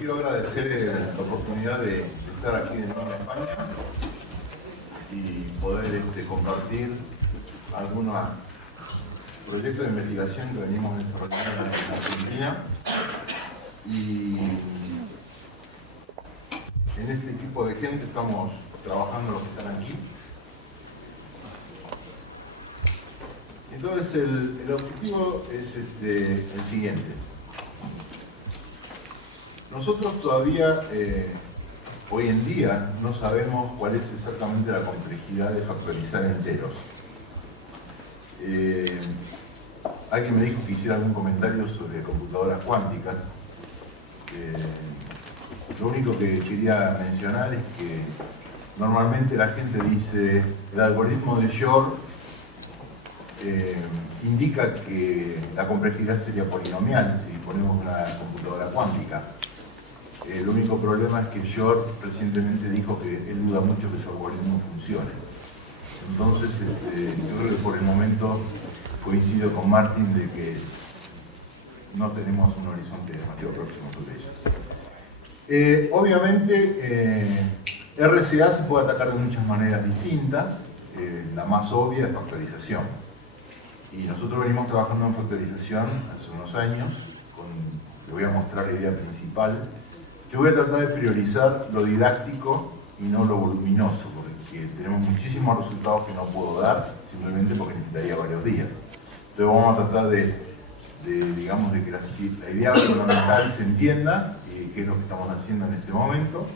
quiero agradecer la oportunidad de estar aquí de nuevo en España y poder compartir algunos proyectos de investigación que venimos desarrollando en Argentina. Y en este equipo de gente estamos trabajando los que están aquí. Entonces el objetivo es el siguiente. Nosotros todavía, hoy en día, no sabemos cuál es exactamente la complejidad de factorizar enteros. Alguien me dijo que hiciera algún comentario sobre computadoras cuánticas. Lo único que quería mencionar es que normalmente la gente dice el algoritmo de Shor indica que la complejidad sería polinomial si ponemos una computadora cuántica. El único problema es que Shor recientemente dijo que él duda mucho que su algoritmo funcione. Entonces, yo creo que por el momento coincido con Martín de que no tenemos un horizonte demasiado próximo sobre ello. Obviamente, RSA se puede atacar de muchas maneras distintas. La más obvia es factorización. Y nosotros venimos trabajando en factorización hace unos años. Le voy a mostrar la idea principal. Yo voy a tratar de priorizar lo didáctico y no lo voluminoso, porque tenemos muchísimos resultados que no puedo dar, simplemente porque necesitaría varios días. Entonces vamos a tratar digamos, de que la idea fundamental se entienda, qué es lo que estamos haciendo en este momento,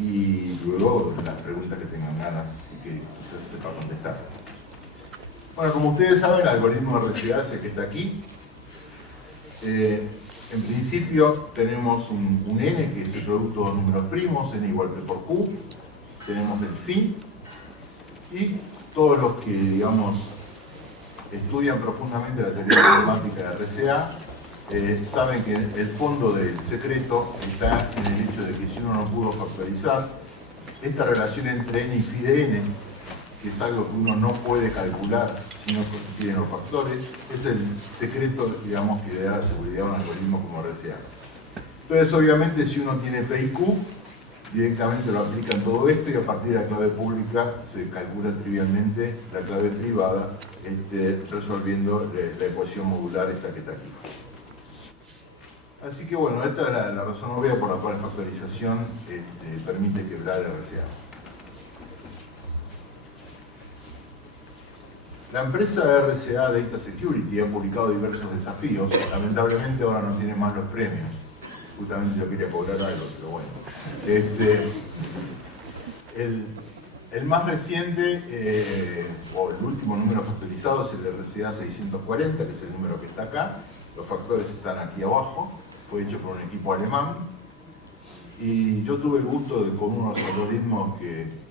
y luego las preguntas que tengan ganas y que quizás sepa contestar. Bueno, como ustedes saben, el algoritmo de RSA es el que está aquí. En principio tenemos un n, que es el producto de dos números primos, n igual p por q. Tenemos el phi. Y todos los que, digamos, estudian profundamente la teoría matemática de RSA, saben que el fondo del secreto está en el hecho de que si uno no pudo factorizar, esta relación entre n y phi de n, que es algo que uno no puede calcular si no tiene los factores, es el secreto, digamos, que le da la seguridad a un algoritmo como RSA. Entonces, obviamente, si uno tiene P y Q, directamente lo aplica en todo esto y a partir de la clave pública se calcula trivialmente la clave privada, resolviendo la ecuación modular esta que está aquí. Así que bueno, esta es la razón obvia por la cual la factorización permite quebrar el RSA. La empresa RSA Data Security ha publicado diversos desafíos. Lamentablemente ahora no tiene más los premios. Justamente yo quería cobrar algo, pero bueno. El más reciente, o el último número factorizado, es el RSA 640, que es el número que está acá. Los factores están aquí abajo. Fue hecho por un equipo alemán. Y yo tuve el gusto de, con unos algoritmos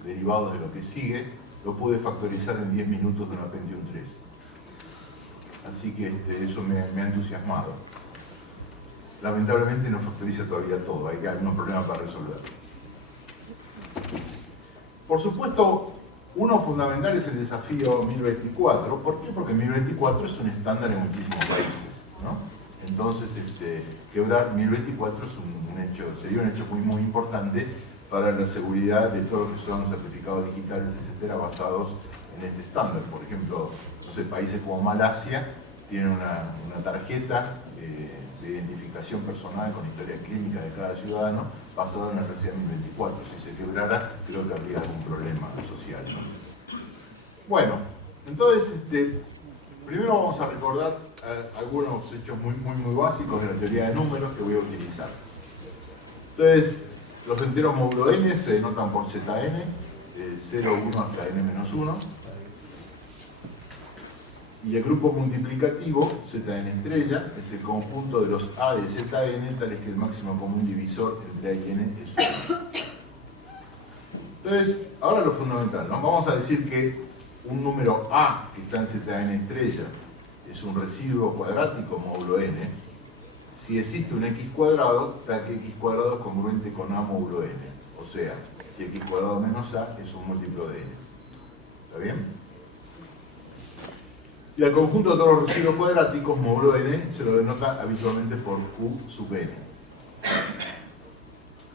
derivados de lo que sigue, lo pude factorizar en 10 minutos de una Pentium 3. Así que eso me ha entusiasmado. Lamentablemente no factoriza todavía todo, hay algunos problemas para resolver. Por supuesto, uno fundamental es el desafío 1024. ¿Por qué? Porque 1024 es un estándar en muchísimos países, ¿no? Entonces, quebrar 1024 es sería un hecho muy importante para la seguridad de todo lo que son certificados digitales, etcétera, basados en este estándar. Por ejemplo, no sé, países como Malasia tienen una tarjeta de identificación personal con historia clínica de cada ciudadano basado en el RSA 1024. Si se quebrara, creo que habría algún problema social, ¿no? Bueno, entonces, primero vamos a recordar algunos hechos muy básicos de la teoría de números que voy a utilizar. Entonces, los enteros módulo n se denotan por zn, de 0, 1 hasta n-1. Y el grupo multiplicativo, zn estrella, es el conjunto de los a de zn, tales que el máximo común divisor entre a y n es 1. Entonces, ahora lo fundamental, ¿no? Vamos a decir que un número a que está en zn estrella es un residuo cuadrático módulo n. Si existe un x cuadrado, tal que x cuadrado es congruente con a módulo n. O sea, si x cuadrado menos a es un múltiplo de n. ¿Está bien? Y al conjunto de todos los residuos cuadráticos, módulo n, se lo denota habitualmente por q sub n.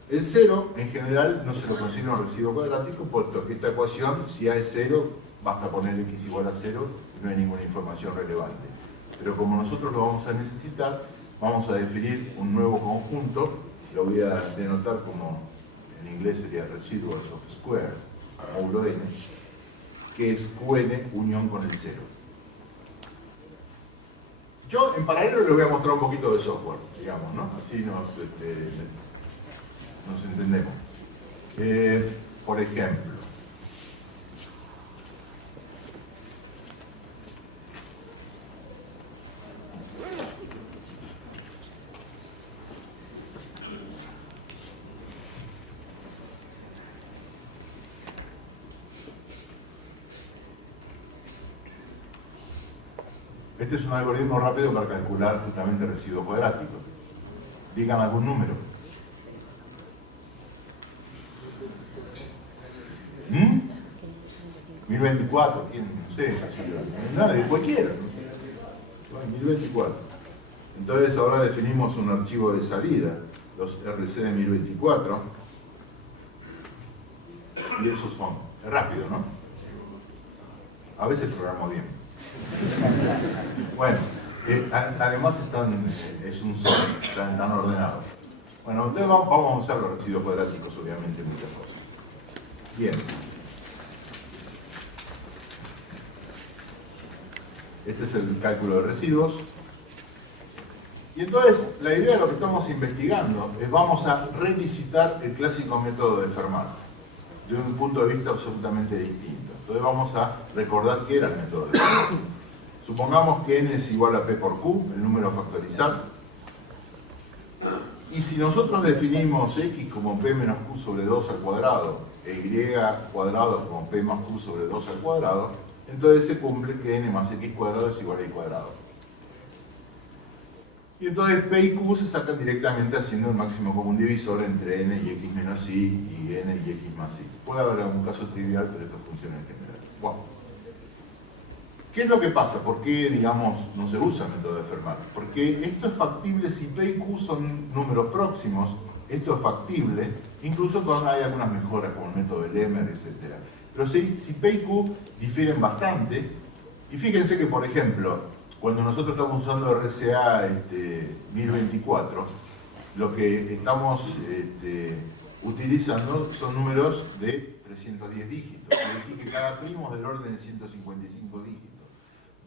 El 0, en general, no se lo considera un residuo cuadrático, puesto que esta ecuación, si A es 0, basta poner x igual a 0 y no hay ninguna información relevante. Pero como nosotros lo vamos a necesitar, vamos a definir un nuevo conjunto, lo voy a denotar como, en inglés sería residuals of squares, módulo n, que es Qn unión con el 0. Yo, en paralelo, les voy a mostrar un poquito de software, digamos, ¿no? Así nos entendemos. Por ejemplo, este es un algoritmo rápido para calcular justamente residuos cuadráticos. Digan algún número. 1024, ¿quién? No sé, nadie, cualquiera. 1024. Entonces ahora definimos un archivo de salida, los RC de 1024. Y esos son, es rápido, ¿no? A veces programo bien. Bueno, además es un son, están ordenados. Bueno, entonces vamos a usar los residuos cuadráticos, obviamente, en muchas cosas. Bien. Este es el cálculo de residuos. Y entonces, la idea de lo que estamos investigando es vamos a revisitar el clásico método de Fermat, de un punto de vista absolutamente distinto. Entonces vamos a recordar qué era el método de Fermat. Supongamos que n es igual a p por q, el número factorizado. Y si nosotros definimos x como p menos q sobre 2 al cuadrado e y cuadrado como p más q sobre 2 al cuadrado, entonces se cumple que n más x cuadrado es igual a y cuadrado. Y entonces p y q se sacan directamente haciendo el máximo común divisor entre n y x menos y n y x más y. Puede haber algún caso trivial, pero esto funciona en general. Bueno. ¿Qué es lo que pasa? ¿Por qué, digamos, no se usa el método de Fermat? Porque esto es factible si p y q son números próximos, esto es factible, incluso cuando hay algunas mejoras como el método de Lemmer, etc. Pero si p y q difieren bastante, y fíjense que, por ejemplo, cuando nosotros estamos usando RCA 1024, lo que estamos utilizando son números de 310 dígitos, es decir, que cada primo es del orden de 155 dígitos.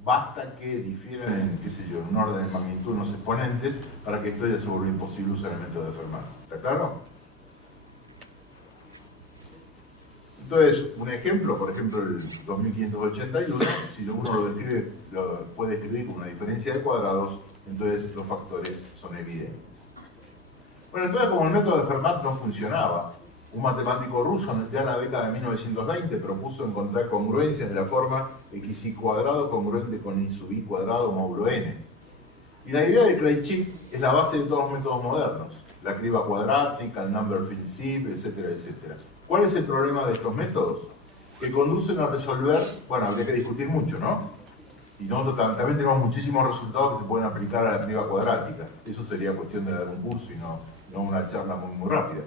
Basta que difieran en, qué sé yo, en un orden de magnitud unos exponentes para que esto ya se vuelva imposible usar el método de Fermat. ¿Está claro? Entonces, un ejemplo, por ejemplo, el 2581, si uno lo puede escribir con una diferencia de cuadrados, entonces los factores son evidentes. Bueno, entonces como el método de Fermat no funcionaba, un matemático ruso ya en la década de 1920 propuso encontrar congruencias de la forma xy cuadrado congruente con y sub y cuadrado módulo n. Y la idea de Krejcik es la base de todos los métodos modernos. La criba cuadrática, el number field sieve, etcétera, etcétera. ¿Cuál es el problema de estos métodos? Que conducen a resolver, bueno, habría que discutir mucho, ¿no? Y nosotros también tenemos muchísimos resultados que se pueden aplicar a la criba cuadrática. Eso sería cuestión de dar un curso y no una charla muy rápida.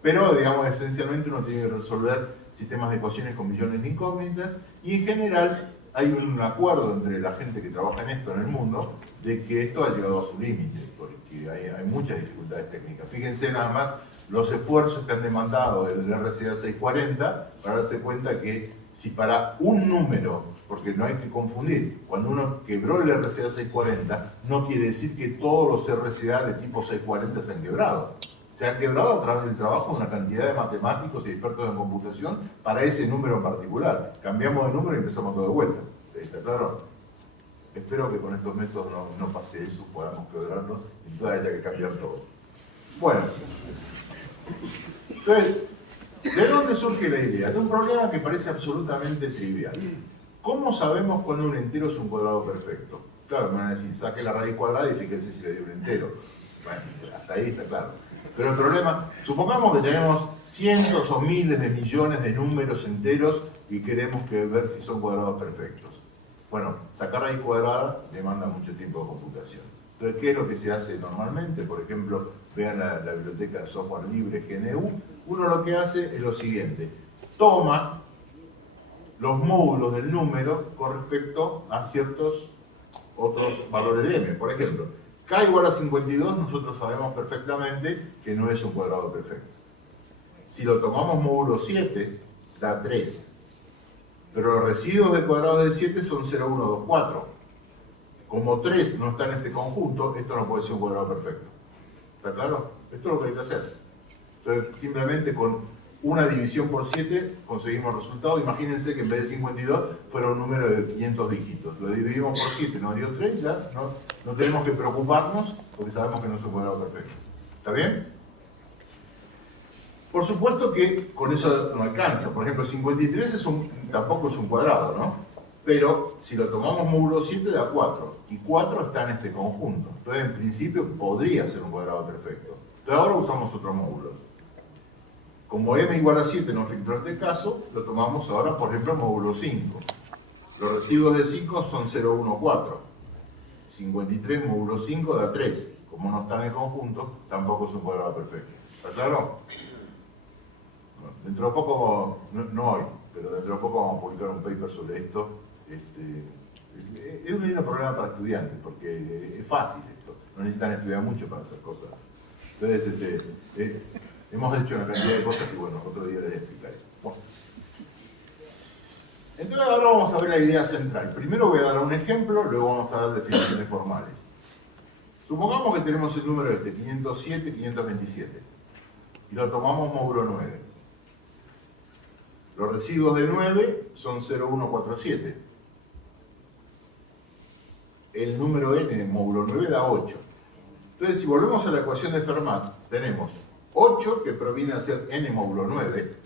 Pero, digamos, esencialmente uno tiene que resolver sistemas de ecuaciones con millones de incógnitas y en general hay un acuerdo entre la gente que trabaja en esto en el mundo de que esto ha llegado a su límite, porque hay muchas dificultades técnicas. Fíjense nada más los esfuerzos que han demandado el RCA 640 para darse cuenta que si para un número, porque no hay que confundir, cuando uno quebró el RCA 640, no quiere decir que todos los RCA de tipo 640 se han quebrado. Se han quebrado a través del trabajo de una cantidad de matemáticos y expertos en computación para ese número en particular. Cambiamos de número y empezamos todo de vuelta. ¿Está claro? Espero que con estos métodos no pase eso, podamos quebrarnos y entonces haya que cambiar todo. Bueno, entonces, ¿de dónde surge la idea? De un problema que parece absolutamente trivial. ¿Cómo sabemos cuando un entero es un cuadrado perfecto? Claro, me van a decir, saque la raíz cuadrada y fíjense si le dio un entero. Bueno, hasta ahí está claro. Pero el problema, supongamos que tenemos cientos o miles de millones de números enteros y queremos ver si son cuadrados perfectos. Bueno, sacar raíz cuadrada demanda mucho tiempo de computación. Entonces, ¿qué es lo que se hace normalmente? Por ejemplo, vean la biblioteca de software libre GNU. Uno lo que hace es lo siguiente. Toma los módulos del número con respecto a ciertos otros valores de m. Por ejemplo, k igual a 52, nosotros sabemos perfectamente que no es un cuadrado perfecto. Si lo tomamos módulo 7, da 3. Pero los residuos de cuadrados de 7 son 0, 1, 2, 4. Como 3 no está en este conjunto, esto no puede ser un cuadrado perfecto. ¿Está claro? Esto es lo que hay que hacer. Entonces, simplemente con una división por 7 conseguimos el resultado. Imagínense que en vez de 52 fuera un número de 500 dígitos. Lo dividimos por 7, nos dio 3, ya no tenemos que preocuparnos porque sabemos que no es un cuadrado perfecto. ¿Está bien? Por supuesto que con eso no alcanza. Por ejemplo, 53 tampoco es un cuadrado, ¿no? Pero si lo tomamos módulo 7 da 4. Y 4 está en este conjunto. Entonces, en principio, podría ser un cuadrado perfecto. Entonces, ahora usamos otro módulo. Como m igual a 7 no filtró este caso, lo tomamos ahora, por ejemplo, módulo 5. Los residuos de 5 son 0, 1, 4. 53 módulo 5 da 3. Como no está en el conjunto, tampoco es un cuadrado perfecto. ¿Está claro? Dentro de poco, no hoy, pero dentro de poco vamos a publicar un paper sobre esto. Es un lindo problema para estudiantes, porque es fácil esto. No necesitan estudiar mucho para hacer cosas. Entonces, hemos hecho una cantidad de cosas que, bueno, otro día les explicaré. Bueno. Entonces, ahora vamos a ver la idea central. Primero voy a dar un ejemplo, luego vamos a dar definiciones formales. Supongamos que tenemos el número 507, 527, y lo tomamos módulo 9. Los residuos de 9 son 0147. El número n en módulo 9 da 8. Entonces, si volvemos a la ecuación de Fermat, tenemos 8 que proviene a ser n módulo 9,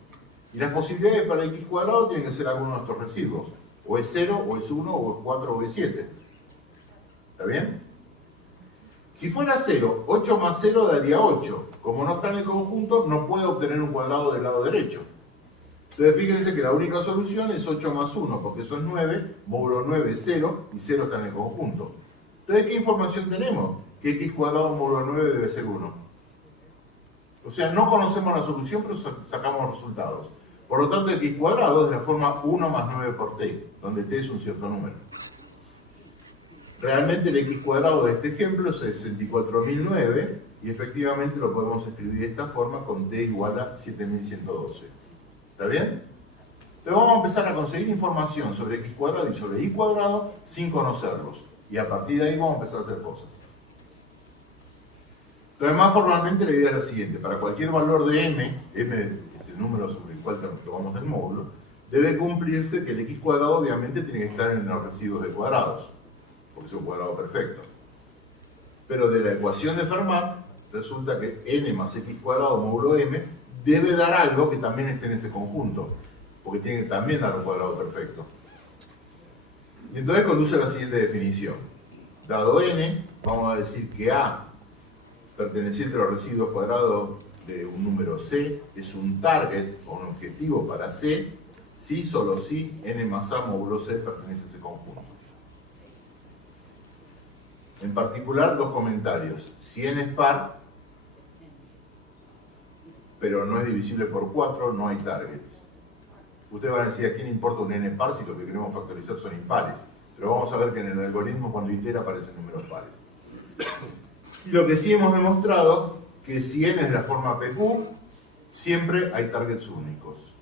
y las posibilidades para x cuadrado tienen que ser alguno de estos residuos. O es 0, o es 1, o es 4, o es 7. ¿Está bien? Si fuera 0, 8 más 0 daría 8. Como no está en el conjunto, no puede obtener un cuadrado del lado derecho. Entonces fíjense que la única solución es 8 más 1, porque eso es 9, módulo 9 es 0, y 0 está en el conjunto. Entonces, ¿qué información tenemos? Que x cuadrado módulo 9 debe ser 1. O sea, no conocemos la solución, pero sacamos los resultados. Por lo tanto, x cuadrado es la forma 1 más 9 por t, donde t es un cierto número. Realmente el x cuadrado de este ejemplo es 64.009, y efectivamente lo podemos escribir de esta forma con t igual a 7.112. ¿Está bien? Entonces vamos a empezar a conseguir información sobre x cuadrado y sobre y cuadrado sin conocerlos. Y a partir de ahí vamos a empezar a hacer cosas. Entonces, más formalmente la idea es la siguiente. Para cualquier valor de m es el número sobre el cual tomamos el módulo, debe cumplirse que el x cuadrado obviamente tiene que estar en los residuos de cuadrados, porque es un cuadrado perfecto. Pero de la ecuación de Fermat resulta que n más x cuadrado módulo m debe dar algo que también esté en ese conjunto, porque tiene que también dar un cuadrado perfecto. Y entonces conduce a la siguiente definición. Dado n, vamos a decir que a, perteneciente a los residuos cuadrados de un número c, es un target o un objetivo para c, si, solo si, n más a módulo c pertenece a ese conjunto. En particular, dos comentarios. Si n es par, pero no es divisible por 4, no hay targets. Ustedes van a decir, ¿a quién importa un n par si lo que queremos factorizar son impares? Pero vamos a ver que en el algoritmo, cuando itera, aparecen números pares. Y lo que sí hemos demostrado, que si n es de la forma PQ, siempre hay targets únicos.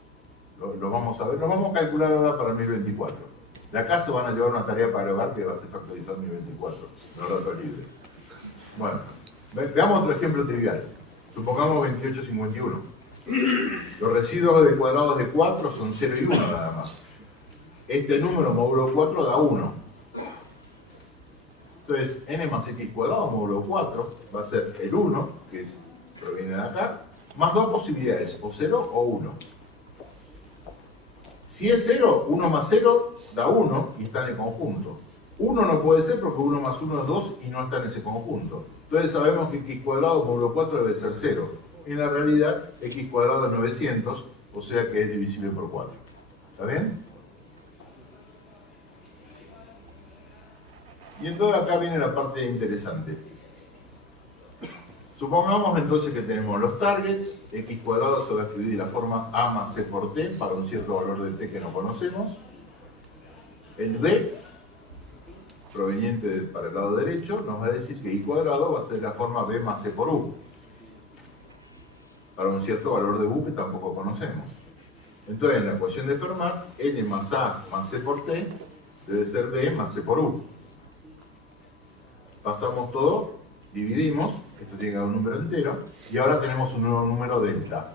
Lo vamos a ver, lo vamos a calcular ahora para 1024. De acá se van a llevar una tarea para el hogar que va a ser factorizar 1024, no datos libres. Bueno, veamos otro ejemplo trivial. Supongamos 2851. Los residuos de cuadrados de 4 son 0 y 1 nada más. Este número módulo 4 da 1. Entonces, n más x cuadrado módulo 4 va a ser el 1, que proviene de acá, más dos posibilidades, o 0 o 1. Si es 0, 1 más 0 da 1 y está en el conjunto. 1 no puede ser porque 1 más 1 es 2 y no está en ese conjunto. Entonces sabemos que x cuadrado módulo 4 debe ser 0. En la realidad, x cuadrado es 900, o sea que es divisible por 4. ¿Está bien? Y entonces acá viene la parte interesante. Supongamos entonces que tenemos los targets, x cuadrado se va a escribir de la forma a más c por t para un cierto valor de t que no conocemos. El b, proveniente para el lado derecho, nos va a decir que y cuadrado va a ser de la forma b más c por u, para un cierto valor de u que tampoco conocemos. Entonces en la ecuación de Fermat, n más a más c por t debe ser b más c por u. Pasamos todo, dividimos, esto tiene que dar un número entero, y ahora tenemos un nuevo número delta.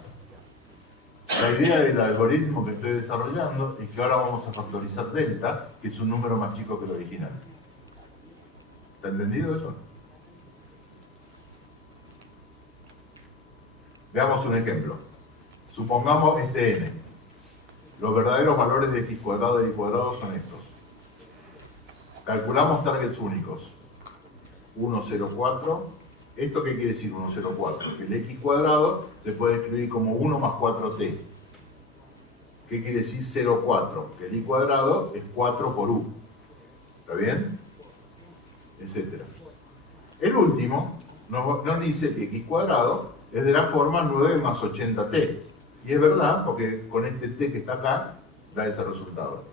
La idea del algoritmo que estoy desarrollando es que ahora vamos a factorizar delta, que es un número más chico que el original. ¿Está entendido eso? Veamos un ejemplo. Supongamos este n. Los verdaderos valores de x cuadrado y y cuadrado son estos. Calculamos targets únicos. 1, 0, 4. ¿Esto qué quiere decir 1, 0, 4? Que el x cuadrado se puede escribir como 1 más 4t. ¿Qué quiere decir 0, 4? Que el y cuadrado es 4 por u. ¿Está bien? Etcétera. El último nos dice que x cuadrado es de la forma 9 más 80t. Y es verdad, porque con este t que está acá, da ese resultado.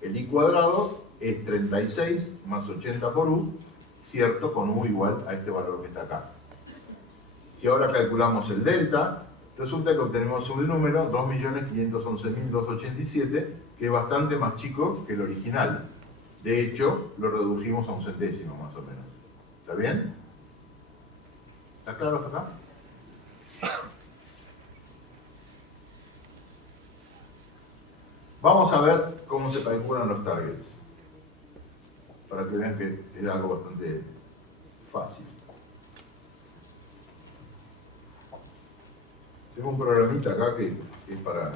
El y cuadrado es 36 más 80 por u, cierto, con u igual a este valor que está acá. Si ahora calculamos el delta, resulta que obtenemos un número, 2.511.287, que es bastante más chico que el original. De hecho, lo redujimos a un centésimo más o menos. ¿Está bien? ¿Está claro hasta acá? Vamos a ver cómo se calculan los targets, para que vean que es algo bastante fácil. Tengo un programita acá que es para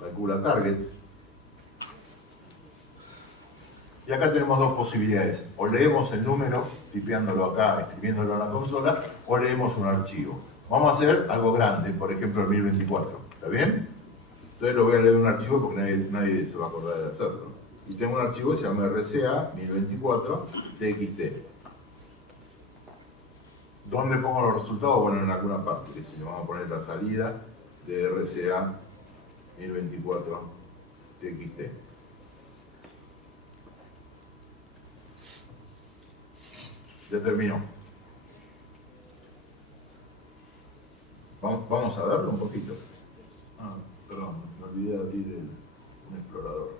calcular targets. Y acá tenemos dos posibilidades. O leemos el número, tipeándolo acá, escribiéndolo en la consola, o leemos un archivo. Vamos a hacer algo grande, por ejemplo el 1024. ¿Está bien? Entonces lo voy a leer un archivo porque nadie se va a acordar de hacerlo. Y tengo un archivo que se llama RCA 1024 TXT. ¿Dónde pongo los resultados? Bueno, en alguna parte. Que si le vamos a poner la salida de RCA 1024 TXT. Ya terminó. Vamos a verlo un poquito. Perdón, me olvidé de abrir un explorador.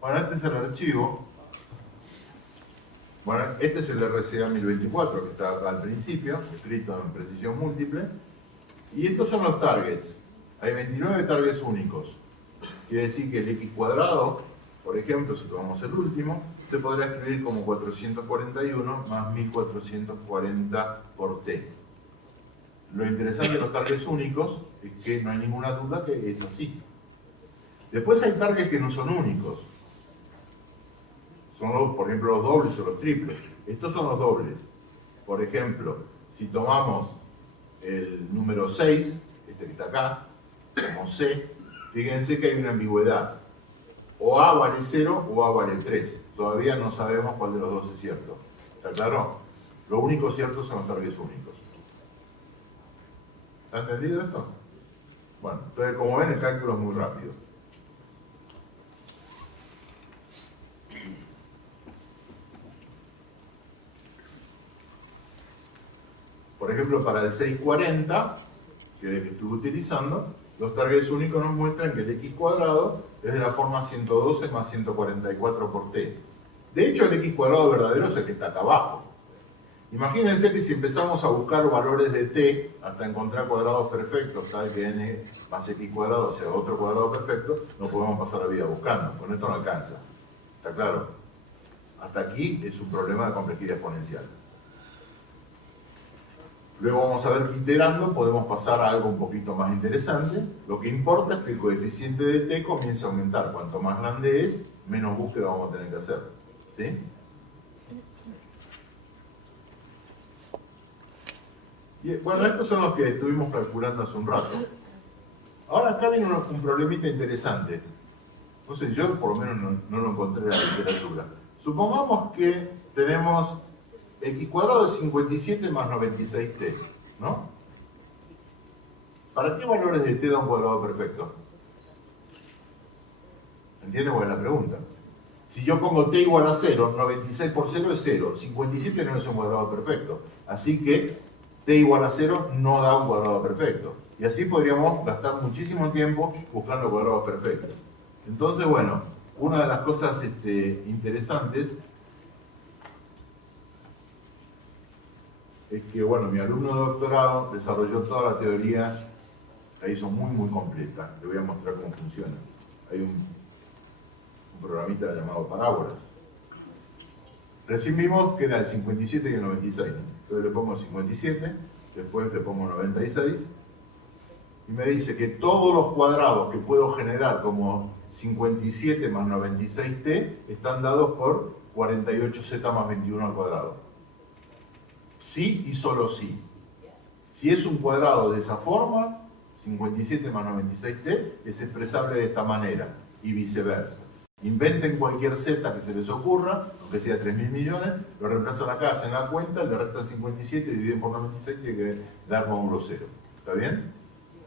Bueno, este es el archivo. Bueno, este es el RCA 1024 que está acá al principio, escrito en precisión múltiple. Y estos son los targets. Hay 29 targets únicos. Quiere decir que el x cuadrado, por ejemplo, si tomamos el último, se podrá escribir como 441 más 1440 por t. Lo interesante de los targets únicos es que no hay ninguna duda que es así. Después hay targets que no son únicos. Son, por ejemplo, los dobles o los triples. Estos son los dobles. Por ejemplo, si tomamos el número 6, este que está acá, como C, fíjense que hay una ambigüedad. O A vale 0 o A vale 3. Todavía no sabemos cuál de los dos es cierto. ¿Está claro? Lo único cierto son los targets únicos. ¿Está entendido esto? Bueno, entonces como ven el cálculo es muy rápido. Por ejemplo, para el 640, que es el que estuve utilizando, los targets únicos nos muestran que el x cuadrado es de la forma 112 más 144 por t. De hecho, el x cuadrado verdadero es el que está acá abajo. Imagínense que si empezamos a buscar valores de t hasta encontrar cuadrados perfectos, tal que n más x cuadrado sea otro cuadrado perfecto, no podemos pasar la vida buscando. Con esto no alcanza. ¿Está claro? Hasta aquí es un problema de complejidad exponencial. Luego vamos a ver que iterando podemos pasar a algo un poquito más interesante. Lo que importa es que el coeficiente de t comience a aumentar. Cuanto más grande es, menos búsqueda vamos a tener que hacer. ¿Sí? Y, bueno, estos son los que estuvimos calculando hace un rato. Ahora acá viene un problemita interesante. No sé, yo por lo menos no lo encontré en la literatura. Supongamos que tenemos x cuadrado de 57 más 96t, ¿no? ¿Para qué valores de t da un cuadrado perfecto? ¿Entienden cuál es la pregunta? Si yo pongo t igual a 0, 96 por 0 es 0, 57 no es un cuadrado perfecto. Así que t igual a 0 no da un cuadrado perfecto. Y así podríamos gastar muchísimo tiempo buscando cuadrados perfectos. Entonces, bueno, una de las cosas interesantes es que, bueno, mi alumno de doctorado desarrolló toda la teoría, la hizo muy completa. Le voy a mostrar cómo funciona. Hay un programita llamado parábolas. Recién vimos que era el 57 y el 96. Entonces le pongo 57, después le pongo 96, y me dice que todos los cuadrados que puedo generar como 57 más 96t están dados por 48z más 21 al cuadrado. Sí y solo sí. Si es un cuadrado de esa forma, 57 más 96t es expresable de esta manera y viceversa. Inventen cualquier z que se les ocurra, aunque sea 3.000 millones, lo reemplazan acá, hacen la cuenta, le restan 57, dividen por 96, tiene que dar módulo 0. ¿Está bien?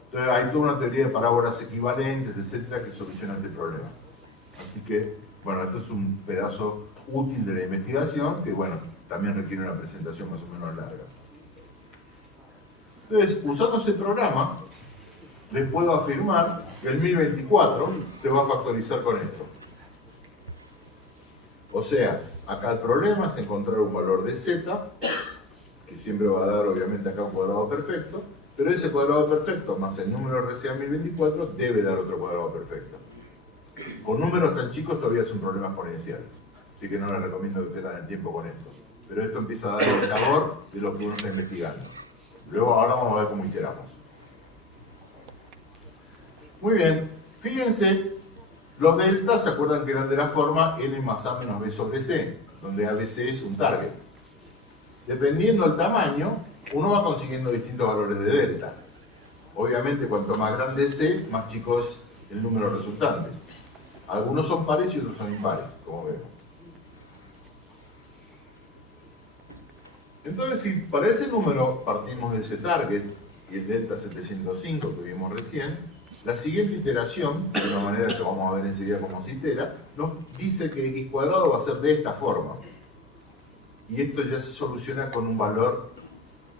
Entonces hay toda una teoría de parábolas equivalentes, etcétera, que soluciona este problema. Así que, bueno, esto es un pedazo útil de la investigación que, bueno, también requiere una presentación más o menos larga. Entonces, usando ese programa, les puedo afirmar que el 1024 se va a factorizar con esto. O sea, acá el problema es encontrar un valor de z, que siempre va a dar obviamente acá un cuadrado perfecto, pero ese cuadrado perfecto más el número RCA 1024 debe dar otro cuadrado perfecto. Con números tan chicos todavía es un problema exponencial, así que no les recomiendo que pierdan el tiempo con esto. Pero esto empieza a dar el sabor de lo que uno está investigando. Luego ahora vamos a ver cómo iteramos. Muy bien, fíjense, los deltas se acuerdan que eran de la forma n más a menos b sobre c, donde abc es un target. Dependiendo del tamaño, uno va consiguiendo distintos valores de delta. Obviamente, cuanto más grande es c, más chico es el número resultante. Algunos son pares y otros son impares, como vemos. Entonces, si para ese número partimos de ese target y el delta 705 que vimos recién, la siguiente iteración, de una manera que vamos a ver enseguida cómo se itera, nos dice que x cuadrado va a ser de esta forma. Y esto ya se soluciona con un valor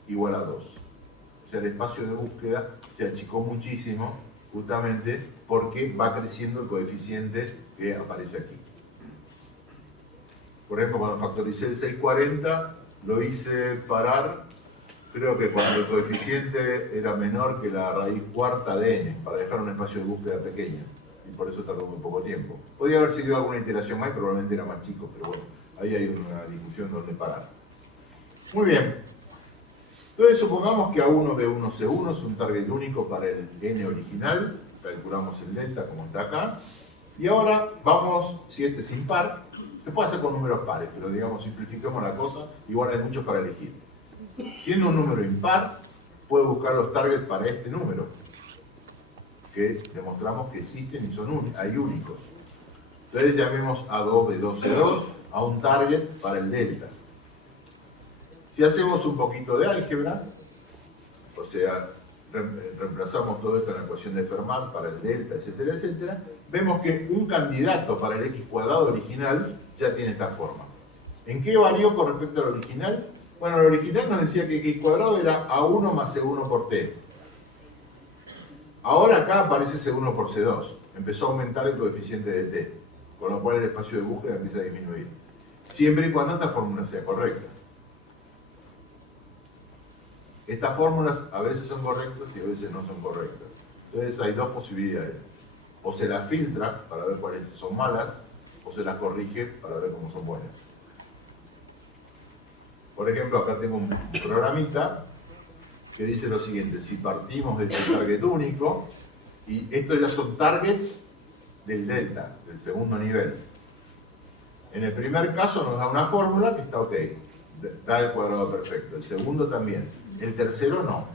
igual a 2. O sea, el espacio de búsqueda se achicó muchísimo, justamente porque va creciendo el coeficiente que aparece aquí. Por ejemplo, cuando factoricé el 640, lo hice parar, creo que cuando el coeficiente era menor que la raíz cuarta de n, para dejar un espacio de búsqueda pequeño. Y por eso tardó muy poco tiempo. Podría haber seguido alguna iteración más, probablemente era más chico, pero bueno, ahí hay una discusión donde parar. Muy bien. Entonces supongamos que A1, B1, C1 es un target único para el n original. Calculamos el delta como está acá. Y ahora vamos, si este es impar, se puede hacer con números pares, pero digamos, simplifiquemos la cosa, igual hay muchos para elegir. Siendo un número impar, puedo buscar los targets para este número, que demostramos que existen y son hay únicos. Entonces llamemos A2, B2, C2 a un target para el delta. Si hacemos un poquito de álgebra, o sea, reemplazamos todo esto en la ecuación de Fermat para el delta, etcétera, etcétera, vemos que un candidato para el x cuadrado original ya tiene esta forma. ¿En qué varió con respecto al original? Bueno, el original nos decía que x cuadrado era A1 más C1 por t. Ahora acá aparece C1 por C2. Empezó a aumentar el coeficiente de t, con lo cual el espacio de búsqueda empieza a disminuir. Siempre y cuando esta fórmula sea correcta. Estas fórmulas a veces son correctas y a veces no son correctas. Entonces hay dos posibilidades. O se las filtra para ver cuáles son malas, o se las corrige para ver cómo son buenas. Por ejemplo, acá tengo un programita que dice lo siguiente: si partimos de este target único, y estos ya son targets del delta, del segundo nivel. En el primer caso nos da una fórmula que está ok, da el cuadrado perfecto. El segundo también. El tercero no.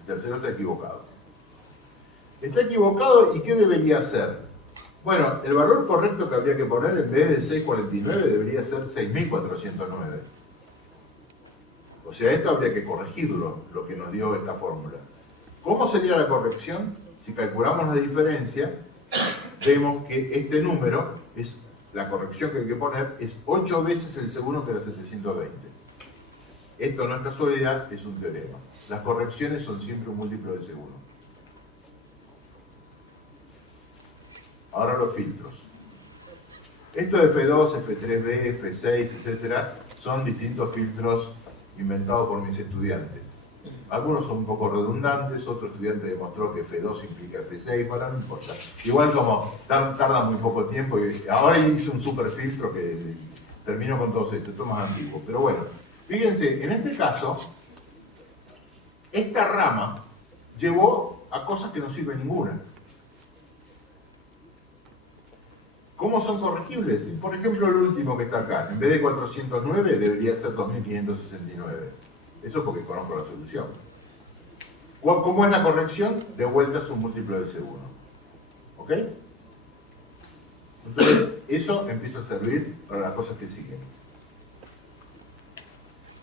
El tercero está equivocado. Está equivocado, ¿y qué debería hacer? Bueno, el valor correcto que habría que poner en vez de 649 debería ser 6409. O sea, esto habría que corregirlo, lo que nos dio esta fórmula. ¿Cómo sería la corrección? Si calculamos la diferencia, vemos que este número, la corrección que hay que poner, es 8 veces el segundo que era 720. Esto no es casualidad, es un teorema. Las correcciones son siempre un múltiplo de segundo. Ahora los filtros. Esto de F2, F3B, F6, etc. son distintos filtros inventados por mis estudiantes. Algunos son un poco redundantes, otro estudiante demostró que F2 implica F6, bueno, no importa. Igual como tarda muy poco tiempo, y ahora hice un super filtro que terminó con todo esto es más antiguo. Pero bueno, fíjense, en este caso, esta rama llevó a cosas que no sirven ninguna. ¿Cómo son corregibles? Por ejemplo, el último que está acá, en vez de 409 debería ser 2569. Eso porque conozco la solución. ¿Cómo es la corrección? De vuelta es un múltiplo de C1. ¿Ok? Entonces, eso empieza a servir para las cosas que siguen.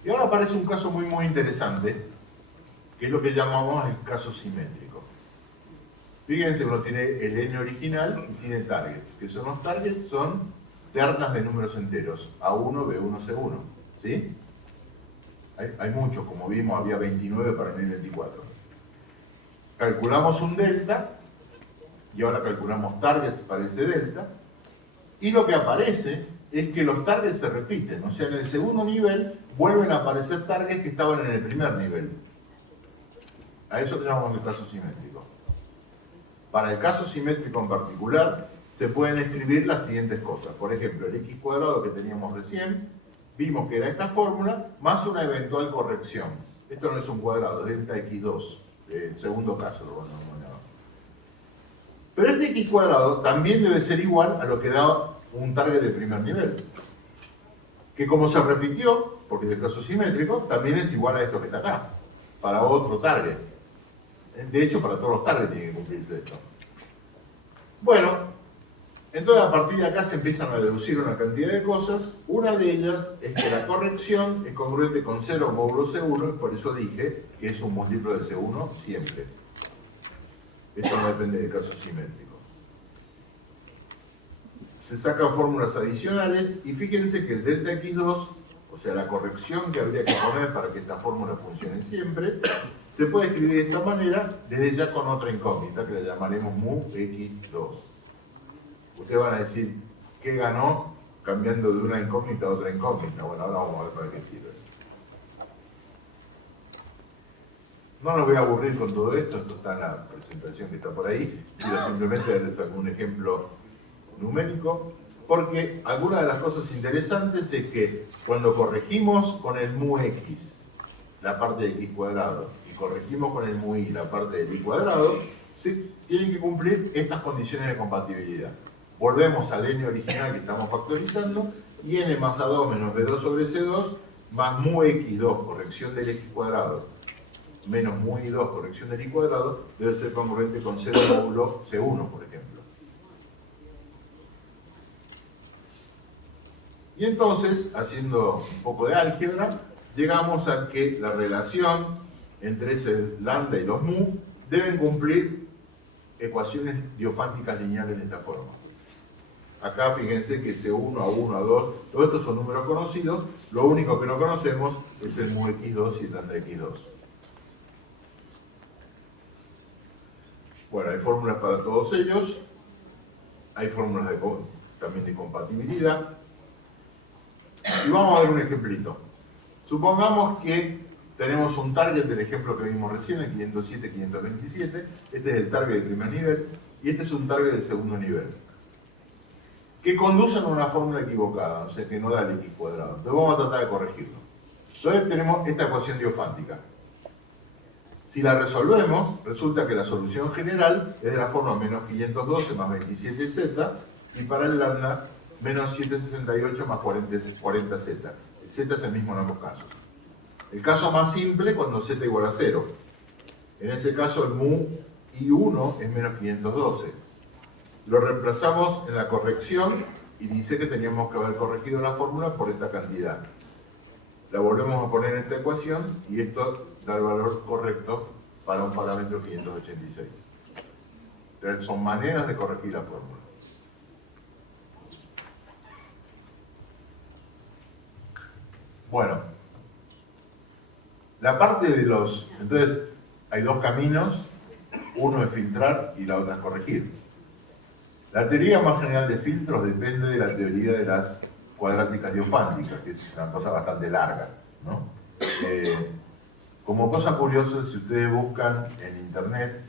Y ahora aparece un caso muy interesante, que es lo que llamamos el caso simétrico. Fíjense, uno tiene el n original y tiene targets. Que son los targets, son ternas de números enteros, A1, B1, C1. ¿Sí? Hay muchos, como vimos, había 29 para el N24. Calculamos un delta, y ahora calculamos targets para ese delta, y lo que aparece es que los targets se repiten. O sea, en el segundo nivel vuelven a aparecer targets que estaban en el primer nivel. A eso le llamamos el caso simétrico. Para el caso simétrico en particular, se pueden escribir las siguientes cosas. Por ejemplo, el x cuadrado que teníamos recién, vimos que era esta fórmula, más una eventual corrección. Esto no es un cuadrado, es delta x2, el segundo caso lo vamos a llamar. Pero este x cuadrado también debe ser igual a lo que da un target de primer nivel. Que como se repitió, porque es el caso simétrico, también es igual a esto que está acá, para otro target. De hecho, para todos los targets tiene que cumplirse esto. Bueno, entonces a partir de acá se empiezan a deducir una cantidad de cosas. Una de ellas es que la corrección es congruente con 0 módulo C1, y por eso dije que es un múltiplo de C1 siempre. Esto no depende del caso simétrico. Se sacan fórmulas adicionales y fíjense que el delta x2, o sea, la corrección que habría que poner para que esta fórmula funcione siempre, se puede escribir de esta manera, desde ya con otra incógnita, que la llamaremos mu x2. Ustedes van a decir, ¿qué ganó cambiando de una incógnita a otra incógnita? Bueno, ahora vamos a ver para qué sirve. No los voy a aburrir con todo esto, esto está en la presentación que está por ahí. Quiero simplemente darles algún ejemplo numérico, porque alguna de las cosas interesantes es que cuando corregimos con el mu x la parte de x cuadrado y corregimos con el mu y la parte del y cuadrado, se tienen que cumplir estas condiciones de compatibilidad. Volvemos al n original que estamos factorizando, y n más a2 menos b2 sobre c2 más mu x2, corrección del x cuadrado, menos mu y2, corrección del y cuadrado, debe ser congruente con 0 módulo c1, por ejemplo. Y entonces, haciendo un poco de álgebra, llegamos a que la relación entre ese lambda y los mu deben cumplir ecuaciones diofánticas lineales de esta forma. Acá fíjense que C1, A1, A2, todos estos son números conocidos, lo único que no conocemos es el mu x2 y el lambda x2. Bueno, hay fórmulas para todos ellos, hay fórmulas también de compatibilidad. Y vamos a ver un ejemplito. Supongamos que tenemos un target del ejemplo que vimos recién, el 507, 527. Este es el target de primer nivel y este es un target de segundo nivel, que conducen a una fórmula equivocada, o sea que no da el x cuadrado. Entonces vamos a tratar de corregirlo. Entonces tenemos esta ecuación diofántica. Si la resolvemos, resulta que la solución general es de la forma menos 512 más 27z, y para el lambda menos 768 más 40z. El z es el mismo en ambos casos. El caso más simple cuando z igual a 0. En ese caso el mu I1 es menos 512. Lo reemplazamos en la corrección y dice que teníamos que haber corregido la fórmula por esta cantidad. La volvemos a poner en esta ecuación y esto da el valor correcto para un parámetro 586. Entonces son maneras de corregir la fórmula. Bueno, la parte de los... Entonces, hay dos caminos, uno es filtrar y la otra es corregir. La teoría más general de filtros depende de la teoría de las cuadráticas diofánticas, que es una cosa bastante larga, ¿no? Como cosa curiosa, si ustedes buscan en internet,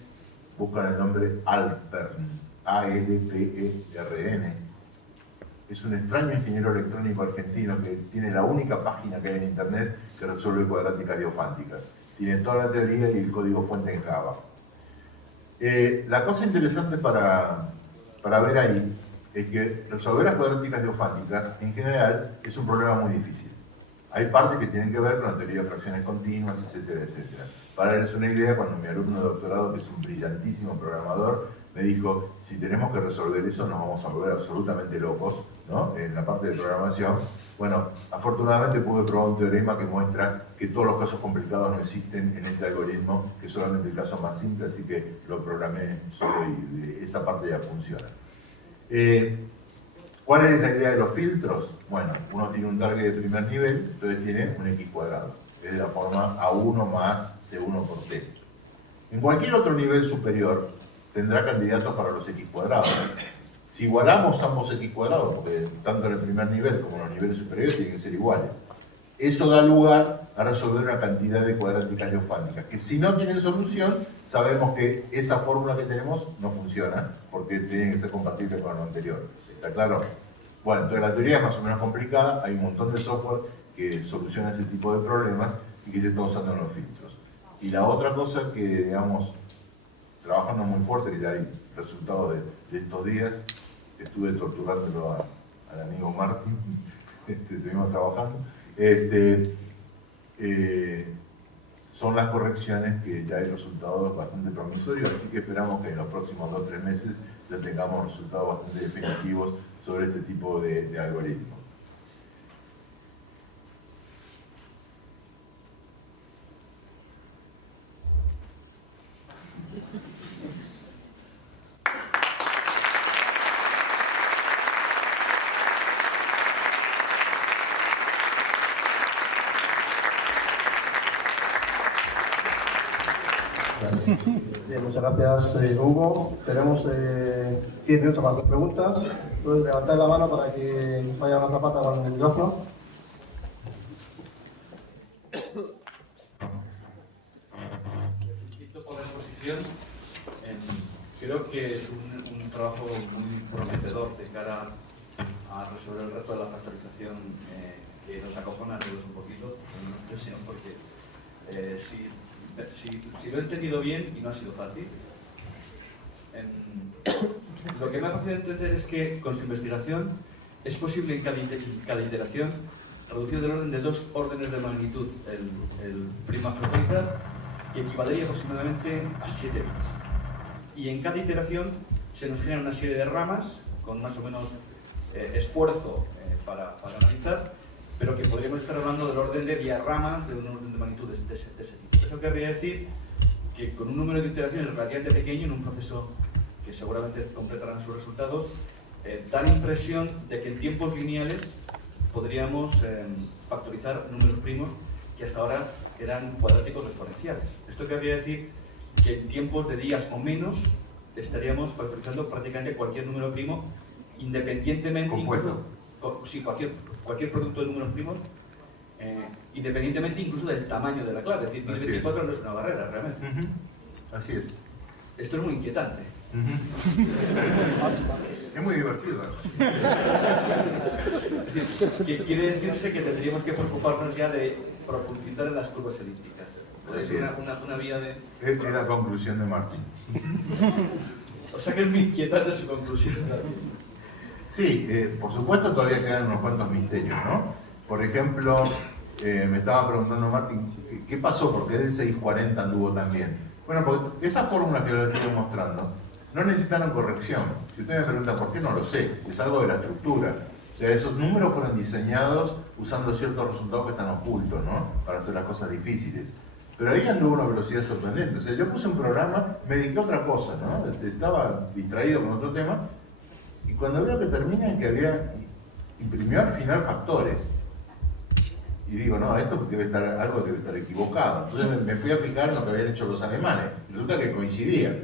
buscan el nombre Alpern, A-L-P-E-R-N. Es un extraño ingeniero electrónico argentino que tiene la única página que hay en internet que resuelve cuadráticas diofánticas. Tiene toda la teoría y el código fuente en Java. La cosa interesante para ver ahí es que resolver las cuadráticas diofánticas en general es un problema muy difícil. Hay partes que tienen que ver con la teoría de fracciones continuas, etcétera, etcétera. Para darles una idea, cuando mi alumno de doctorado, que es un brillantísimo programador, me dijo, si tenemos que resolver eso nos vamos a volver absolutamente locos, ¿no? En la parte de programación. Bueno, afortunadamente pude probar un teorema que muestra que todos los casos complicados no existen en este algoritmo, que es solamente el caso más simple, así que lo programé solo y esa parte ya funciona. ¿Cuál es la idea de los filtros? Bueno, uno tiene un target de primer nivel, entonces tiene un x cuadrado. Es de la forma A1 más C1 por T. En cualquier otro nivel superior tendrá candidatos para los x cuadrados. Si igualamos ambos x cuadrados, porque tanto en el primer nivel como en los niveles superiores tienen que ser iguales, eso da lugar a resolver una cantidad de cuadráticas diofánticas, que si no tienen solución, sabemos que esa fórmula que tenemos no funciona, porque tiene que ser compatible con lo anterior. ¿Está claro? Bueno, entonces la teoría es más o menos complicada, hay un montón de software que soluciona ese tipo de problemas y que se está usando en los filtros. Y la otra cosa que, digamos, trabajando muy fuerte, que ya hay resultados de estos días, estuve torturándolo al amigo Martín, estuvimos trabajando, son las correcciones, que ya hay resultados bastante promisorios, así que esperamos que en los próximos 2 o 3 meses ya tengamos resultados bastante definitivos sobre este tipo de algoritmos. Bien, muchas gracias, Hugo. Tenemos 10 minutos para hacer preguntas. Puedes levantar la mano para que vaya una zapata con el micrófono. Felicito por la exposición. Creo que es un trabajo muy prometedor de cara a resolver el reto de la factorización, que nos acojona a todos un poquito, una impresión, porque si lo he entendido bien, y no ha sido fácil, lo que me ha parecido entender es que con su investigación es posible en cada iteración reducir del orden de 2 órdenes de magnitud el prima factorizar, que equivalería aproximadamente a 7 bits. Y en cada iteración se nos genera una serie de ramas con más o menos esfuerzo para analizar, pero que podríamos estar hablando del orden de diagramas de un orden de magnitud de ese tipo. Eso querría decir que con un número de iteraciones relativamente pequeño, en un proceso que seguramente completarán sus resultados, da la impresión de que en tiempos lineales podríamos factorizar números primos que hasta ahora eran cuadráticos exponenciales. Esto querría decir que en tiempos de días o menos estaríamos factorizando prácticamente cualquier número primo, independientemente, compuesto. Sí, cualquier producto de números primos, independientemente incluso del tamaño de la clave. Es decir, 1024 no es una barrera realmente. Así es. Esto es muy inquietante. Es muy divertido. Quiere decirse que tendríamos que preocuparnos ya de profundizar en las curvas elípticas. Así es. Una vía de... Es la conclusión de Martín. O sea que es muy inquietante su conclusión. Sí, por supuesto todavía quedan unos cuantos misterios, ¿no? Por ejemplo, me estaba preguntando Martín, ¿qué pasó? Porque el 640 anduvo tan bien. Bueno, porque esa fórmula que les estoy mostrando no necesitaron corrección. Si usted me pregunta por qué, no lo sé. Es algo de la estructura. O sea, esos números fueron diseñados usando ciertos resultados que están ocultos, ¿no? Para hacer las cosas difíciles. Pero ahí anduvo una velocidad sorprendente. O sea, yo puse un programa, me dediqué a otra cosa, ¿no? Estaba distraído con otro tema, y cuando veo que termina, que imprimió al final factores. Y digo, no, esto algo debe estar equivocado. Entonces me fui a fijar en lo que habían hecho los alemanes. Y resulta que coincidían.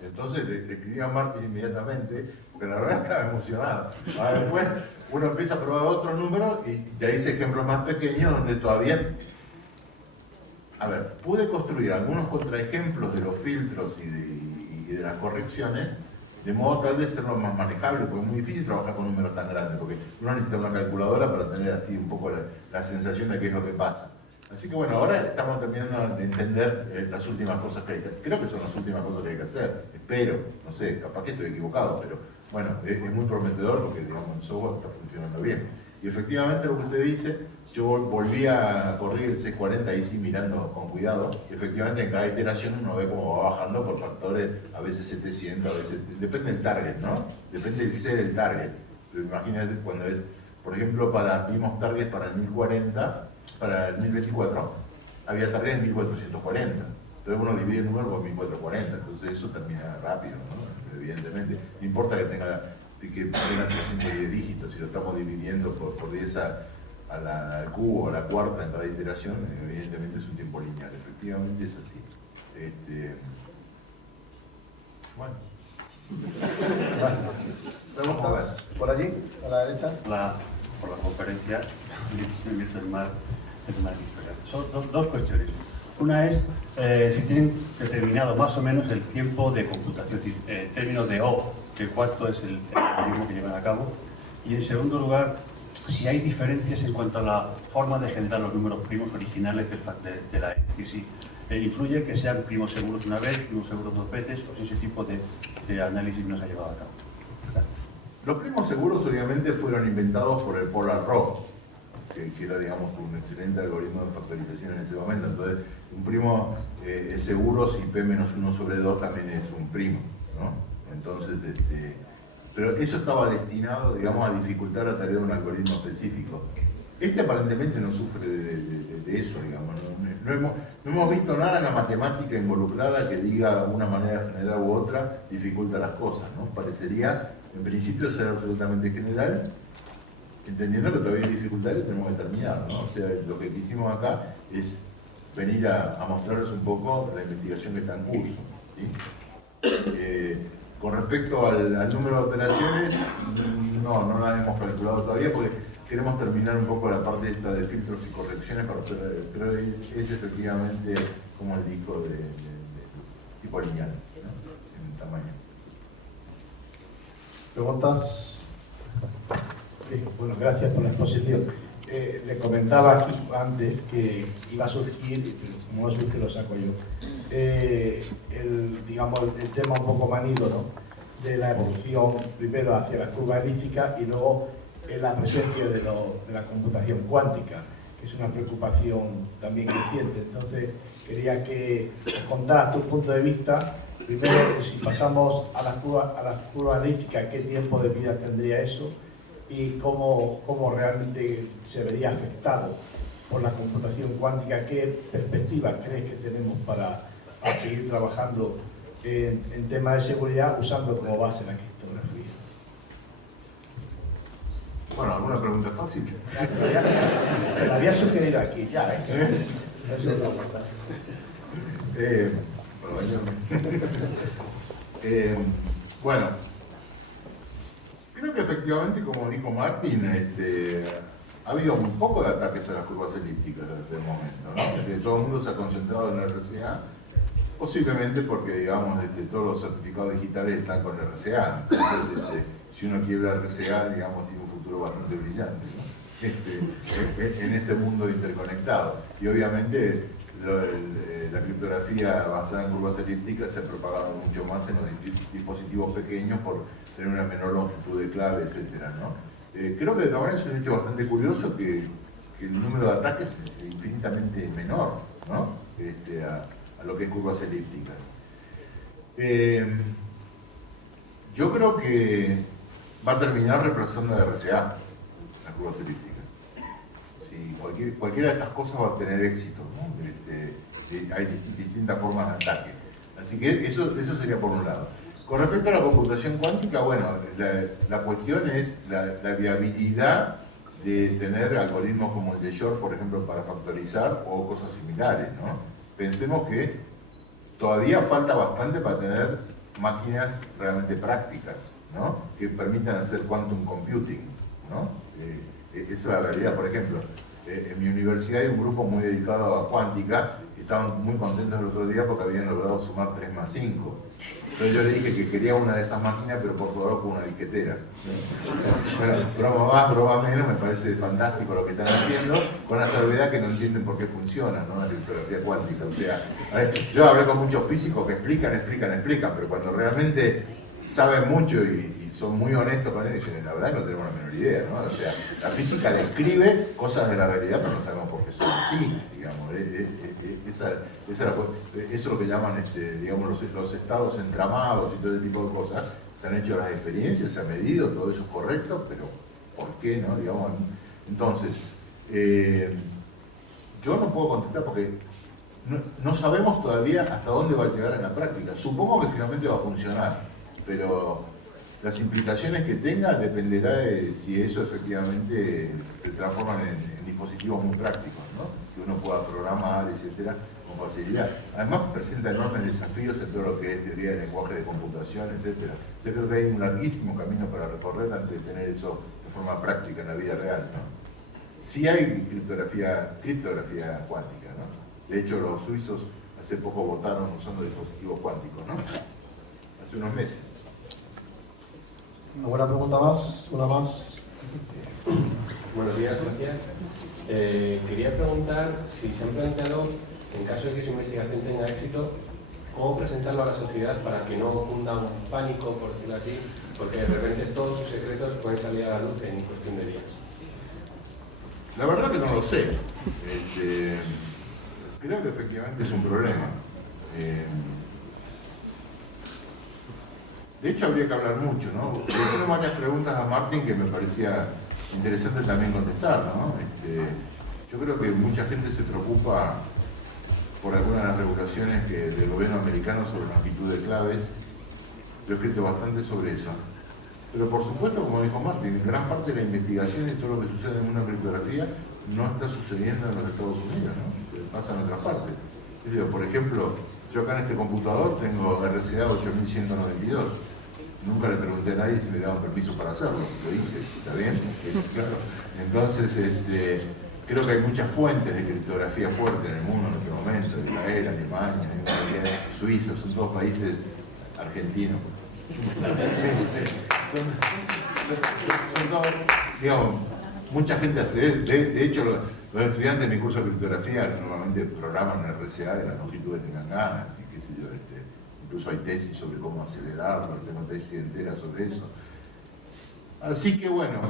Entonces le escribí a Martín inmediatamente, porque la verdad estaba emocionado. Ahora después uno empieza a probar otros números y ya hice ejemplos más pequeños donde todavía... A ver, pude construir algunos contraejemplos de los filtros y de las correcciones de modo tal de serlo más manejable, porque es muy difícil trabajar con números tan grandes, porque uno necesita una calculadora para tener así un poco la sensación de qué es lo que pasa. Así que bueno, ahora estamos terminando de entender las últimas cosas que hay que hacer. Creo que son las últimas cosas que hay que hacer, espero, no sé, capaz que estoy equivocado, pero bueno, es muy prometedor porque digamos, el software está funcionando bien. Y efectivamente lo que usted dice, yo volví a correr el C40 ahí sí mirando con cuidado. Efectivamente en cada iteración uno ve cómo va bajando por factores, a veces 700, a veces... Depende del target, ¿no? Depende del C del target. Pero imagínate cuando es... Por ejemplo, vimos targets para el 1040, para el 1024, había targets en 1440. Entonces uno divide el número por 1440, entonces eso termina rápido, ¿no? Evidentemente. No importa que tengan 310 dígitos, si lo estamos dividiendo por 10 al cubo o a la cuarta en cada iteración, evidentemente es un tiempo lineal. Efectivamente es así. Bueno. ¿Preguntas? ¿Por allí? ¿A la derecha? Por la conferencia, son dos cuestiones. Una es si tienen determinado más o menos el tiempo de computación, es decir, en términos de O, de cuánto es el algoritmo que llevan a cabo. Y en segundo lugar, si hay diferencias en cuanto a la forma de generar los números primos originales de la E. Es decir, si influye que sean primos seguros una vez, primos seguros dos veces, o si ese tipo de análisis no se ha llevado a cabo. Gracias. Los primos seguros obviamente fueron inventados por el Polar-Rho, que era, digamos, un excelente algoritmo de factorización en ese momento. Entonces, un primo es seguro si P-1/2 también es un primo, ¿no? Entonces, pero eso estaba destinado, digamos, a dificultar la tarea de un algoritmo específico. Este aparentemente no sufre de eso, digamos. No hemos visto nada en la matemática involucrada que diga una manera general u otra dificulta las cosas, ¿no? Parecería, en principio, ser absolutamente general, entendiendo que todavía hay dificultades que tenemos que terminar, ¿no? O sea, lo que quisimos acá es venir a mostrarles un poco la investigación que está en curso, ¿sí? Con respecto al número de operaciones, no la hemos calculado todavía porque queremos terminar un poco la parte esta de filtros y correcciones para hacer, pero es efectivamente como el disco de tipo lineal, ¿no? En tamaño. ¿Preguntas? Bueno, gracias por la exposición. Le comentaba aquí antes que iba a surgir, como no surge lo saco yo, el tema un poco manido, ¿no? De la evolución primero hacia la curva elíptica y luego la presencia de la computación cuántica, que es una preocupación también creciente. Entonces quería que contara tu punto de vista, primero si pasamos a la curva elíptica, qué tiempo de vida tendría eso y cómo realmente se vería afectado por la computación cuántica. ¿Qué perspectiva crees que tenemos para seguir trabajando en temas de seguridad usando como base la criptografía? Bueno, ¿alguna pregunta fácil? Te la había sugerido aquí, ya. Bueno, creo que efectivamente, como dijo Martín, ha habido un poco de ataques a las curvas elípticas desde el momento, ¿no? Porque todo el mundo se ha concentrado en el RCA, posiblemente porque, digamos, todos los certificados digitales están con RCA. Entonces, si uno quiebra RCA, digamos, tiene un futuro bastante brillante, ¿no? En este mundo interconectado. Y obviamente la criptografía basada en curvas elípticas se ha propagado mucho más en los dispositivos pequeños por tener una menor longitud de clave, etc., ¿no? Creo que de todas maneras es un hecho bastante curioso que el número de ataques es infinitamente menor, ¿no? A lo que es curvas elípticas. Yo creo que va a terminar reemplazando a RCA, las curvas elípticas. Sí, cualquiera de estas cosas va a tener éxito, ¿no? Hay distintas formas de ataque. Así que eso sería por un lado. Con respecto a la computación cuántica, bueno, la cuestión es la viabilidad de tener algoritmos como el de Shor, por ejemplo, para factorizar o cosas similares, ¿no? Pensemos que todavía falta bastante para tener máquinas realmente prácticas, ¿no? Que permitan hacer quantum computing, ¿no? Esa es la realidad. Por ejemplo, en mi universidad hay un grupo muy dedicado a cuántica y estaban muy contentos el otro día porque habían logrado sumar 3 más 5. Entonces yo le dije que quería una de esas máquinas, pero por favor con una disquetera. Bueno, broma más, broma menos, me parece fantástico lo que están haciendo, con la salvedad que no entienden por qué funciona, ¿no? La criptografía cuántica. O sea, a ver, yo hablé con muchos físicos que explican, pero cuando realmente saben mucho y son muy honestos con él, dicen, la verdad que no tenemos la menor idea, ¿no? O sea, la física describe cosas de la realidad, pero no sabemos por qué son así, digamos. Eso es lo que llaman, digamos, los estados entramados y todo ese tipo de cosas. Se han hecho las experiencias, se ha medido, todo eso es correcto, pero ¿por qué, no? Digamos, entonces, yo no puedo contestar porque no sabemos todavía hasta dónde va a llegar en la práctica. Supongo que finalmente va a funcionar, pero las implicaciones que tenga dependerá de si eso efectivamente se transforma en dispositivos muy prácticos, ¿no? Que uno pueda programar, etcétera, con facilidad. Además presenta enormes desafíos en todo lo que es teoría de lenguaje de computación, etcétera. Yo creo que hay un larguísimo camino para recorrer antes de tener eso de forma práctica en la vida real, ¿no? Sí hay criptografía cuántica, ¿no? De hecho, los suizos hace poco votaron usando dispositivos cuánticos, ¿no? Hace unos meses. ¿Una buena pregunta más? ¿Una más? Buenos días, gracias. Quería preguntar si se han planteado, en caso de que su investigación tenga éxito, cómo presentarlo a la sociedad para que no cunda un pánico, por decirlo así, porque de repente todos sus secretos pueden salir a la luz en cuestión de días. La verdad que no lo sé. Creo que efectivamente es un problema. De hecho, habría que hablar mucho, ¿no? Le hicieron varias preguntas a Martin que me parecía interesante también contestar, ¿no? Yo creo que mucha gente se preocupa por algunas de las regulaciones del gobierno americano sobre la longitud de claves. Yo he escrito bastante sobre eso. Pero por supuesto, como dijo Martin, gran parte de la investigación y todo lo que sucede en el mundo de criptografía no está sucediendo en los Estados Unidos, ¿no? Pasa en otras partes. Por ejemplo, yo acá en este computador tengo RCA 8192. Nunca le pregunté a nadie si me daban permiso para hacerlo. Lo hice, ¿está bien? Claro. Entonces, creo que hay muchas fuentes de criptografía fuerte en el mundo en este momento. Israel, Alemania, Suiza, son todos países argentinos. son todos, digamos, mucha gente hace. De hecho, los estudiantes de mi curso de criptografía normalmente programan en RCA de las longitudes que tengan ganas, y qué sé yo, incluso hay tesis sobre cómo acelerarlo, tengo tesis enteras sobre eso. Así que bueno,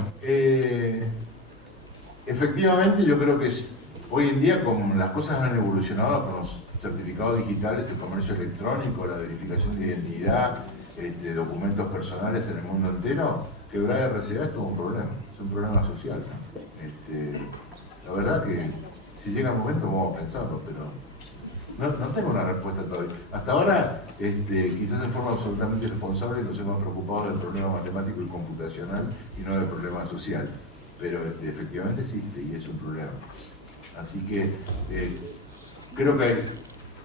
efectivamente yo creo que hoy en día, como las cosas han evolucionado con los certificados digitales, el comercio electrónico, la verificación de identidad, documentos personales en el mundo entero, quebrar RCA es todo un problema, es un problema social, ¿no? La verdad que si llega el momento vamos a pensarlo, pero no tengo una respuesta todavía. Hasta ahora, quizás de forma absolutamente irresponsable, nos hemos preocupado del problema matemático y computacional y no del problema social. Pero efectivamente existe y es un problema. Así que creo que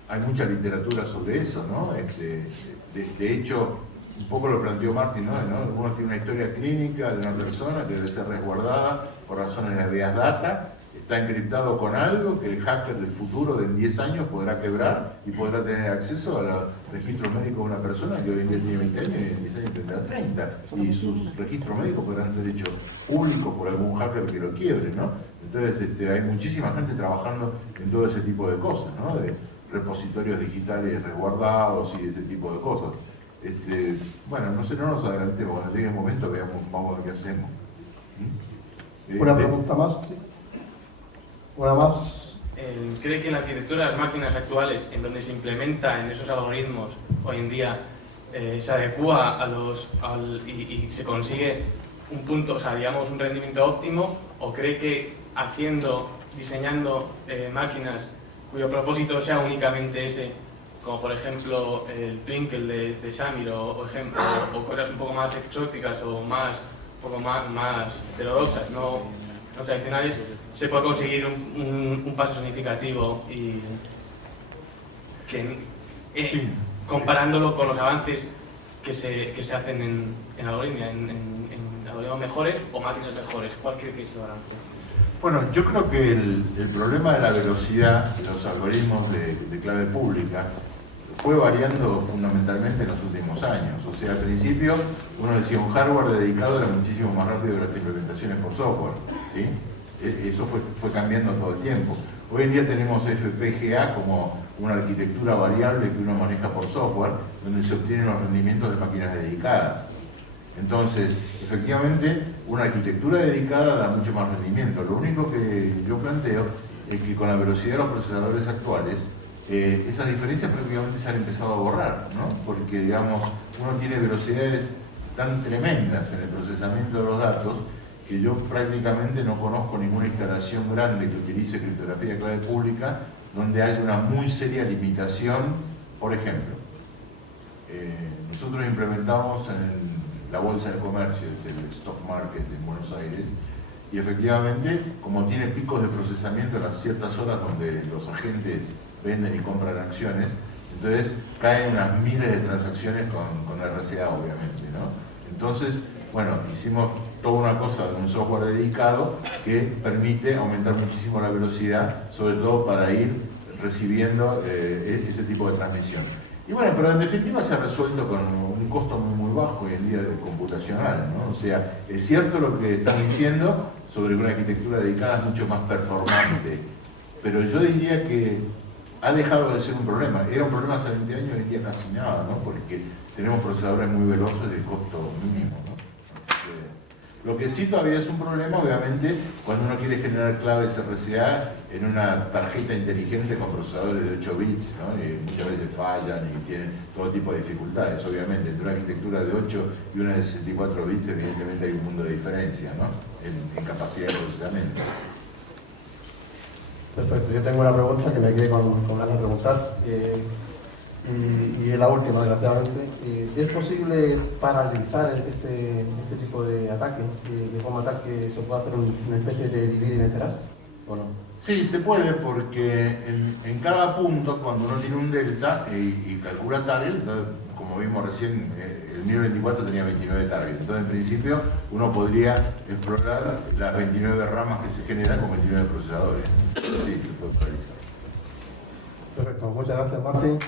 hay mucha literatura sobre eso, ¿no? De hecho, un poco lo planteó Martin, ¿no? Uno tiene una historia clínica de una persona que debe ser resguardada por razones de habeas data, está encriptado con algo que el hacker del futuro, en 10 años, podrá quebrar y podrá tener acceso al registro médico de una persona que hoy en día tiene 20 años y en 10 años tendrá 30. Y sus registros médicos podrán ser hechos públicos por algún hacker que lo quiebre, ¿no? Entonces hay muchísima gente trabajando en todo ese tipo de cosas, ¿no? De repositorios digitales resguardados y ese tipo de cosas. Bueno, no sé, no nos adelantemos, cuando llegue el momento vamos a ver qué hacemos. Una pregunta más, ¿sí? Una más. ¿Cree que en la arquitectura de las máquinas actuales, en donde se implementa en esos algoritmos hoy en día, se adecúa y se consigue un punto, o sea, digamos, un rendimiento óptimo? ¿O cree que diseñando máquinas cuyo propósito sea únicamente ese, como por ejemplo el Twinkle de Shamir o cosas un poco más exóticas o más heterodoxas, no tradicionales, se puede conseguir un paso significativo y comparándolo con los avances que se hacen en algoritmia, en algoritmos mejores o máquinas mejores? ¿Cuál cree que es el balance? Bueno, yo creo que el problema de la velocidad de los algoritmos de clave pública fue variando fundamentalmente en los últimos años. O sea, al principio uno decía un hardware dedicado era muchísimo más rápido que las implementaciones por software, ¿sí? Eso fue cambiando todo el tiempo. Hoy en día tenemos FPGA como una arquitectura variable que uno maneja por software, donde se obtienen los rendimientos de máquinas dedicadas. Entonces, efectivamente, una arquitectura dedicada da mucho más rendimiento. Lo único que yo planteo es que con la velocidad de los procesadores actuales, esas diferencias prácticamente se han empezado a borrar, ¿no? Porque, digamos, uno tiene velocidades tan tremendas en el procesamiento de los datos que yo prácticamente no conozco ninguna instalación grande que utilice criptografía de clave pública donde haya una muy seria limitación. Por ejemplo, nosotros implementamos en la Bolsa de Comercio, es el Stock Market en Buenos Aires, y efectivamente, como tiene picos de procesamiento en las ciertas horas donde los agentes venden y compran acciones, entonces caen unas miles de transacciones con RCA, obviamente, ¿no? Entonces, bueno, hicimos toda una cosa de un software dedicado que permite aumentar muchísimo la velocidad, sobre todo para ir recibiendo ese tipo de transmisión. Y bueno, pero en definitiva se ha resuelto con un costo muy bajo hoy en día computacional, ¿no? O sea, es cierto lo que están diciendo sobre que una arquitectura dedicada es mucho más performante, pero yo diría que ha dejado de ser un problema. Era un problema hace 20 años, hoy en día casi nada, ¿no? Porque tenemos procesadores muy veloces de costo mínimo, ¿no? Lo que sí todavía es un problema, obviamente, cuando uno quiere generar claves RCA en una tarjeta inteligente con procesadores de 8 bits, ¿no? Y muchas veces fallan y tienen todo tipo de dificultades, obviamente. Entre una arquitectura de 8 y una de 64 bits, evidentemente hay un mundo de diferencia, ¿no? En capacidad de procesamiento. Perfecto, yo tengo una pregunta que me quedé con ganas de preguntar. Y es la última, desgraciadamente. ¿Es posible paralizar este tipo de ataque? ¿De forma tal que se pueda hacer una especie de divide y vencerás? ¿O no? Sí, se puede, porque en cada punto, cuando uno tiene un delta y calcula target, como vimos recién, el 1024 tenía 29 targets. Entonces, en principio, uno podría explorar las 29 ramas que se generan con 29 procesadores. Sí, se puede paralizar. Perfecto, muchas gracias, Martín.